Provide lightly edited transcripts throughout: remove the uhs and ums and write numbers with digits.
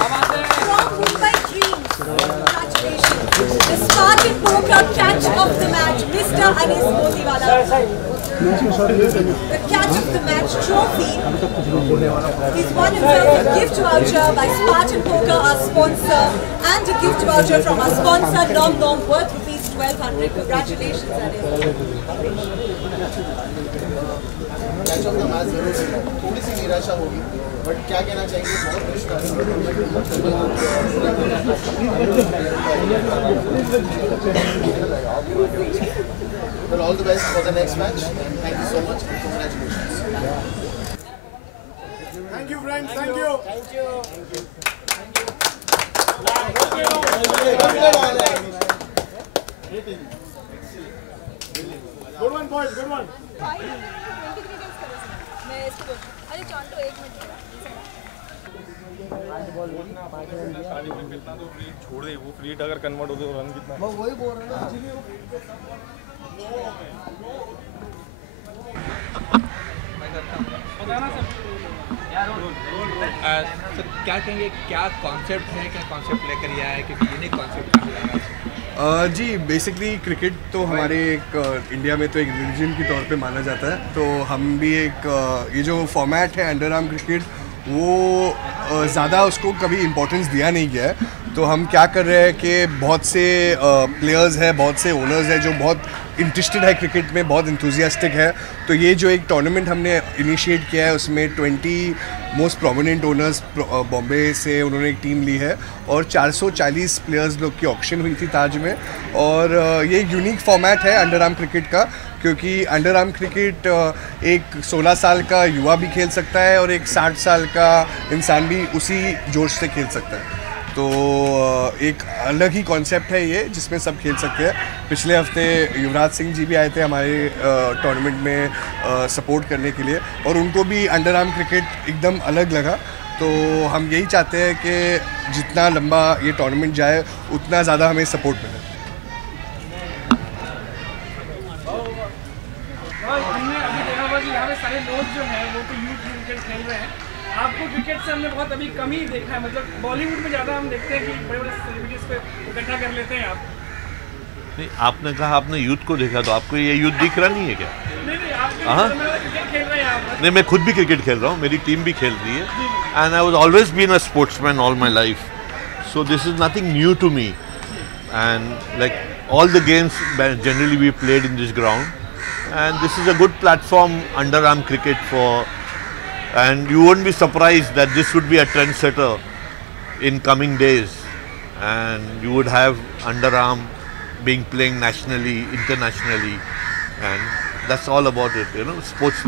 Mumbai Dreams, congratulations. The Spartan Poker Catch of the Match, Mr. Anis Modiwala. The Catch of the Match trophy. He's won himself a gift voucher by Spartan Poker, our sponsor, and a gift voucher from our sponsor, Nom Nom, worth rupees 1200. Congratulations, Anis. Catch of the match जरूर है, थोड़ी सी निराशा होगी, but क्या कहना चाहेंगे? बहुत all the best for the next match and thank you so much and congratulations. Thank you friends, thank you. Good one boys, good one. अरे चॉन्टो 1 मिनट छोड़ दे, वो फ्री अगर कन्वर्ट हो तो रन कितना? मैं वही बोल रहा हूँ सर, क्या कहेंगे, क्या कॉन्सेप्ट है, क्या कॉन्सेप्ट लेकर ये आया है, क्योंकि यूनिक कॉन्सेप्ट जी बेसिकली क्रिकेट तो हमारे एक इंडिया में तो एक रिलीजन के तौर पे माना जाता है, तो हम भी एक ये जो फॉर्मेट है अंडर आर्म क्रिकेट वो ज़्यादा उसको कभी इम्पोर्टेंस दिया नहीं गया है। तो हम क्या कर रहे हैं कि बहुत से प्लेयर्स हैं, बहुत से ओनर्स हैं जो बहुत इंटरेस्टेड है क्रिकेट में, बहुत इंथुजियास्टिक है। तो ये जो एक टूर्नामेंट हमने इनिशिएट किया है उसमें 20 मोस्ट प्रोमिनेंट ओनर्स बॉम्बे से उन्होंने एक टीम ली है और 440 प्लेयर्स लोग की ऑक्शन हुई थी ताज में। और ये एक यूनिक फॉर्मेट है अंडर आर्म क्रिकेट का, क्योंकि अंडर आर्म क्रिकेट एक 16 साल का युवा भी खेल सकता है और एक 60 साल का इंसान भी उसी जोश से खेल सकता है। तो एक अलग ही कॉन्सेप्ट है ये जिसमें सब खेल सकते हैं। पिछले हफ्ते युवराज सिंह जी भी आए थे हमारे टूर्नामेंट में सपोर्ट करने के लिए और उनको भी अंडर आर्म क्रिकेट एकदम अलग लगा। तो हम यही चाहते हैं कि जितना लंबा ये टूर्नामेंट जाए उतना ज़्यादा हमें सपोर्ट मिले। हमने अभी देखा हुआ कि यहाँ पे सारे लोग जो हैं वो तो यूथ क्रिकेट खेल रहे हैं। आपको क्रिकेट से हमने बहुत अभी कम ही देखा है, मतलब बॉलीवुड में ज़्यादा हम देखते हैं कि बड़े बड़े सेलिब्रिटीज़ को इकट्ठा कर लेते हैं आप। नहीं, आपने कहा आपने यूथ को देखा, तो आपको ये यूथ दिख रहा नहीं है क्या? नहीं, आप क्रिकेट खेल रहे हैं आप। नहीं, मैं खुद भी क्रिकेट खेल रहा हूँ, मेरी टीम भी खेल रही है and I was always been a sportsman all my life, so this is nothing new to me and like all the games generally we played in this ground and this is a good platform underarm cricket for, and you won't be surprised that this would be a trendsetter in coming days and you would have underarm being playing nationally, internationally, and that's all about it, you know, sports.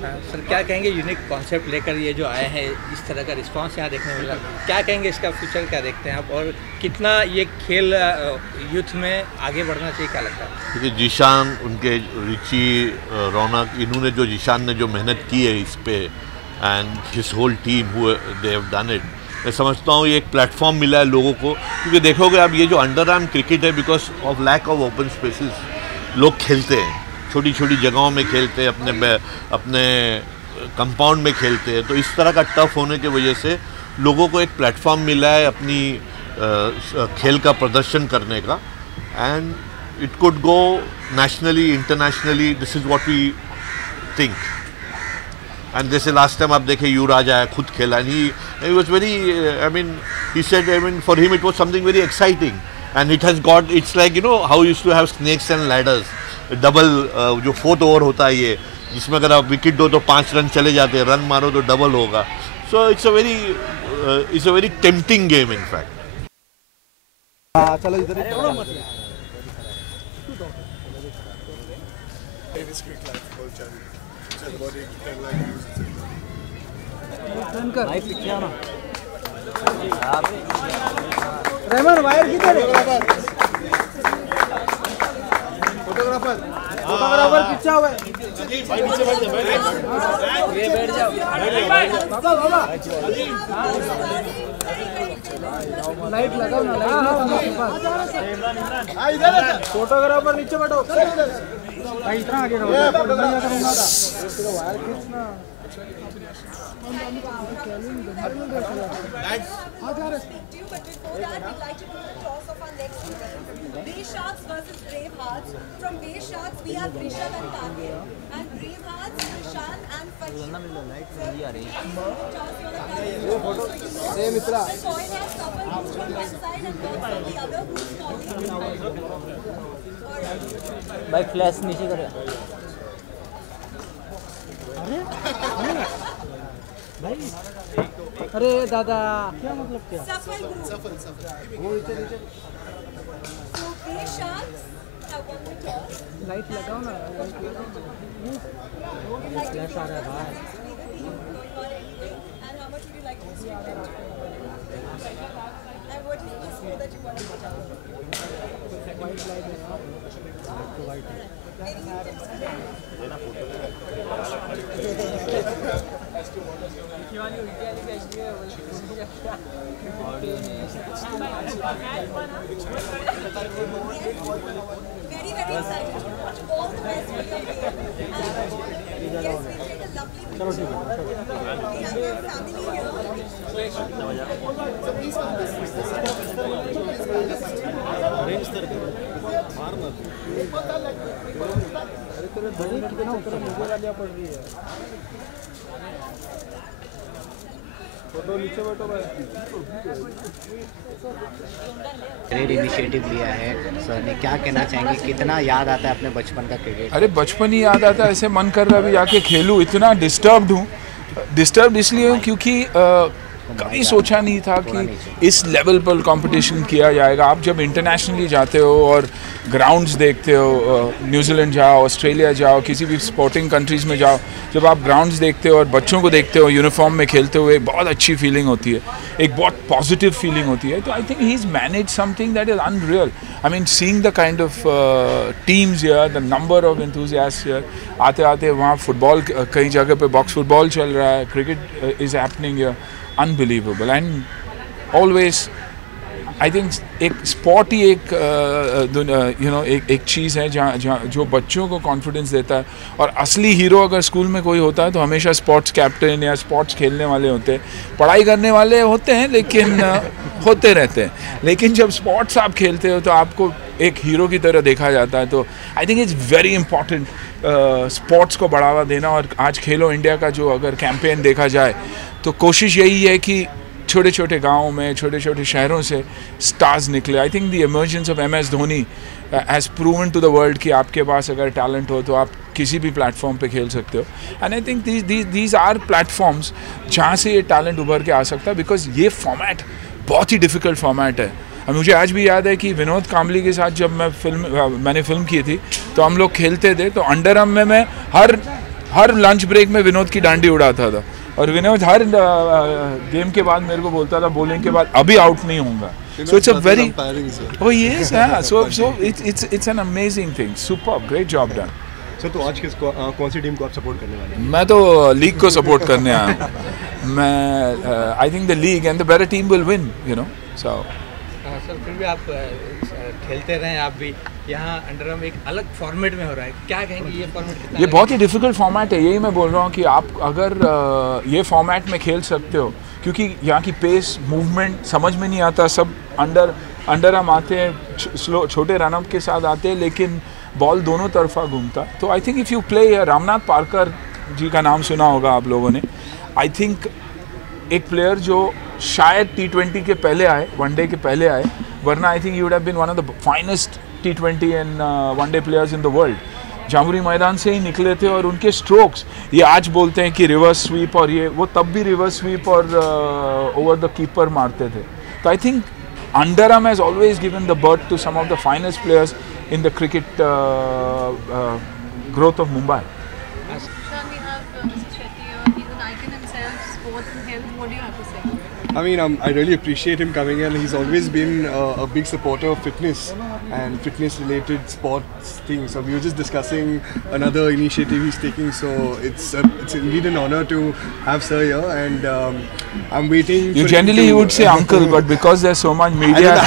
Sir, क्या कहेंगे unique concept लेकर ये जो आए हैं, इस तरह का रिस्पांस यहाँ देखने मिला, क्या कहेंगे, इसका फ्यूचर क्या देखते हैं आप और कितना ये खेल यूथ में आगे बढ़ना चाहिए, क्या लगता है? क्योंकि जीशान, उनके रिची, रौनक, इन्होंने जो जीशान ने जो मेहनत की है इस पे and his whole team who they have done it, मैं समझता हूँ ये एक प्लेटफॉर्म मिला है लोगों को। क्योंकि देखोगे अब ये जो अंडर आर्म क्रिकेट है, because of lack of open spaces लोग खेलते हैं, छोटी छोटी जगहों में खेलते हैं, अपने कंपाउंड में खेलते हैं। तो इस तरह का टफ होने की वजह से लोगों को एक प्लेटफॉर्म मिला है अपनी खेल का प्रदर्शन करने का and it could go nationally, internationally, this is what we think. And जैसे लास्ट टाइम आप देखे युवराज आया, खुद खेला, and he was very, I mean he said, I mean for him it was something very exciting and it has got, it's like you know how used to have snakes and ladders, double जो 4th over होता है ये, जिसमें अगर आप wicket दो तो 5 run चले जाते हैं, रन मारो तो डबल होगा। So it's a very tempting game in fact. चलो इधर रहमान वायर किधर है? फोटोग्राफर पीछे हुआ है। ये बैठ जाओ बाबा लाइट लगाओ ना, लाइट फोटोग्राफर नीचे बैठो भाई, इतना आगे रहो, वायर खींचना। to you, but before that, we'd like to do the toss of our next two teams. Bay Sharks versus Brave Hearts. From Bay Sharks, we have Rishabh and Karthik. And Brave Hearts, Krishan and Fahim. So, toss your Hey, Mitra. the coin has couple who's from one side and girls from the other. Who's calling? Alright. भाई flash नीचे करे अरे दादा क्या मतलब क्या Safal group. वो नीचे नीचे So, Bay Sharks have won the toss. Light लगाओ ना Flash आ रहा है भाई. And how much would you like to distribute? And what is the score that you want to put out? White light है Any tips? Very, very excited to watch. All the best for your game. And yes, we take a lovely picture. We have your family here. अरे तेरे धोनी की ना ऊपर मुझे गालियाँ पड़ रही है फोटो नीचे बैठो भाई ग्रेट इनिशिएटिव लिया है सर ने क्या कहना चाहेंगे कितना याद आता है अपने बचपन का क्रिकेट अरे बचपन ही याद आता है ऐसे मन कर रहा है अभी जाके खेलूँ इतना डिस्टर्ब्ड हूँ डिस्टर्ब इसलिए हूँ क्योंकि कभी सोचा नहीं था कि इस लेवल पर कंपटीशन किया जाएगा आप जब इंटरनेशनली जाते हो और ग्राउंड्स देखते हो न्यूजीलैंड जाओ ऑस्ट्रेलिया जाओ किसी भी स्पोर्टिंग कंट्रीज़ में जाओ जब आप ग्राउंड्स देखते हो और बच्चों को देखते हो यूनिफॉर्म में खेलते हुए बहुत अच्छी फीलिंग होती है एक बहुत पॉजिटिव फीलिंग होती है तो I think he is manage something that is unreal I mean seeing the kind of teams here the number of enthusiasts here आते आते वहाँ फुटबॉल कई जगह पे बॉक्स फुटबॉल चल रहा है cricket is happening here unbelievable and always I think एक स्पोर्ट ही एक एक चीज़ है जहाँ जो बच्चों को कॉन्फिडेंस देता है और असली हीरो अगर स्कूल में कोई होता है तो हमेशा स्पोर्ट्स कैप्टन या स्पोर्ट्स खेलने वाले होते हैं पढ़ाई करने वाले होते हैं लेकिन होते रहते हैं लेकिन जब स्पोर्ट्स आप खेलते हो तो आपको एक हीरो की तरह देखा जाता है तो I think it's very important sports को बढ़ावा देना और आज खेलो इंडिया का जो अगर कैंपेन देखा जाए तो कोशिश यही है कि छोटे छोटे गाँवों में छोटे छोटे शहरों से स्टार्स निकले I think the emergence of MS Dhoni has proven to the world कि आपके पास अगर टैलेंट हो तो आप किसी भी प्लेटफॉर्म पे खेल सकते हो and I think these are platforms जहाँ से ये टैलेंट उभर के आ सकता है बिकॉज ये फॉर्मेट बहुत ही डिफ़िकल्ट फॉर्मेट है और मुझे आज भी याद है कि विनोद कांबली के साथ जब मैंने फिल्म की थी तो हम लोग खेलते थे तो अंडर आर्म में मैं हर लंच ब्रेक में विनोद की डांडी उड़ाता था और विनोद हर गेम के बाद मेरे को बोलता था बॉलिंग के बाद अभी आउट नहीं होऊंगा so it's a very oh yes so it's an amazing thing superb great job done sir तो आज कौन सी टीम को आप सपोर्ट करने वाले हैं मैं तो लीग को सपोर्ट करने आया हूँ मैं आई think the league and the better team will win you know so sir फिर भी आप खेलते रहे आप भी यहाँ अंडर आर्म एक अलग फॉर्मेट में हो रहा है क्या कहेंगे ये फॉर्मेट कितना ये बहुत ही डिफ़िकल्ट फॉर्मेट है यही मैं बोल रहा हूँ कि आप अगर ये फॉर्मेट में खेल सकते हो क्योंकि यहाँ की पेस मूवमेंट समझ में नहीं आता सब अंडर आर्म आते हैं स्लो छोटे रन अप के साथ आते हैं लेकिन बॉल दोनों तरफा घूमता तो I think if you play Ramnath Parkar ji का नाम सुना होगा आप लोगों ने आई थिंक एक प्लेयर जो शायद T20 के पहले आए वनडे के पहले आए वरना I think you would have been one of the finest T20 and one day players in the world जामुरी मैदान से ही निकले थे और उनके स्ट्रोक्स ये आज बोलते हैं कि रिवर्स स्वीप और ये वो तब भी रिवर्स स्वीप और ओवर द कीपर मारते थे तो I think under arm has always given the birth to some of the finest players in the cricket growth of Mumbai. Sean, we have Mr. Shetty. He's an icon himself, sports and health. What do you have to say? I mean, I really appreciate him coming in. He's always been a big supporter of fitness and fitness-related sports things. So we were just discussing another initiative he's taking. So it's indeed an honor to have Sir here, and I'm waiting. You generally would say uncle, but because there's so much media,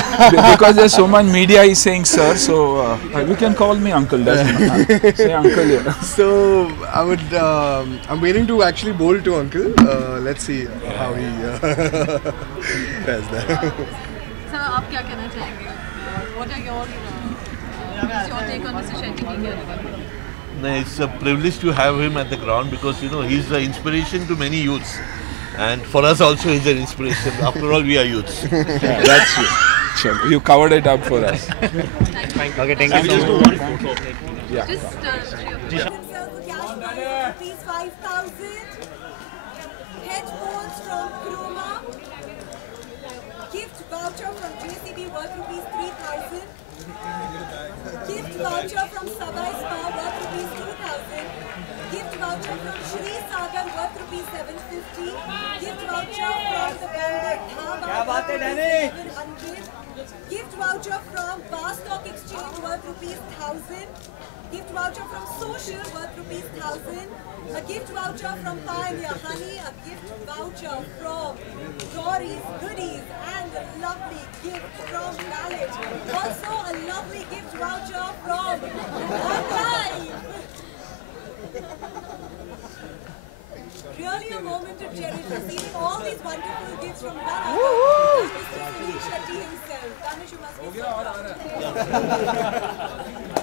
he's saying sir. So you can call me uncle. Doesn't say uncle here. So I'm waiting to actually bowl to uncle. Let's see how he does that. Sir, आप क्या कहना चाहेंगे? What are your take on Mr. Shetty being here? No, it's a privilege to have him at the ground because he's the inspiration to many youths, and for us also he's an inspiration. After all, we are youths. Yeah, that's true. Sure. You covered it up for us. Okay, thank you so much. Yeah. Rupees 5,000. Headphones from Chroma. Gift voucher from JCB worth rupees 3,000. Gift voucher from Sabai Spa worth rupees 2,000. Gift voucher from Shri Sagar worth rupees 750. Gift voucher from the Bombay Dhaba worth rupees 700. Gift voucher from Bar Stock Exchange worth rupees 1,000. Gift voucher from Social worth rupees 1,000. A gift voucher from Pioneer Honey. A gift voucher from Dory's Goodies. And a lovely gift from Ballot. Also a lovely gift voucher from Live. Really a moment of cherish, receiving all these wonderful gifts from Nana and Mr. Sunil Shetty himself. Danish, you must be so proud.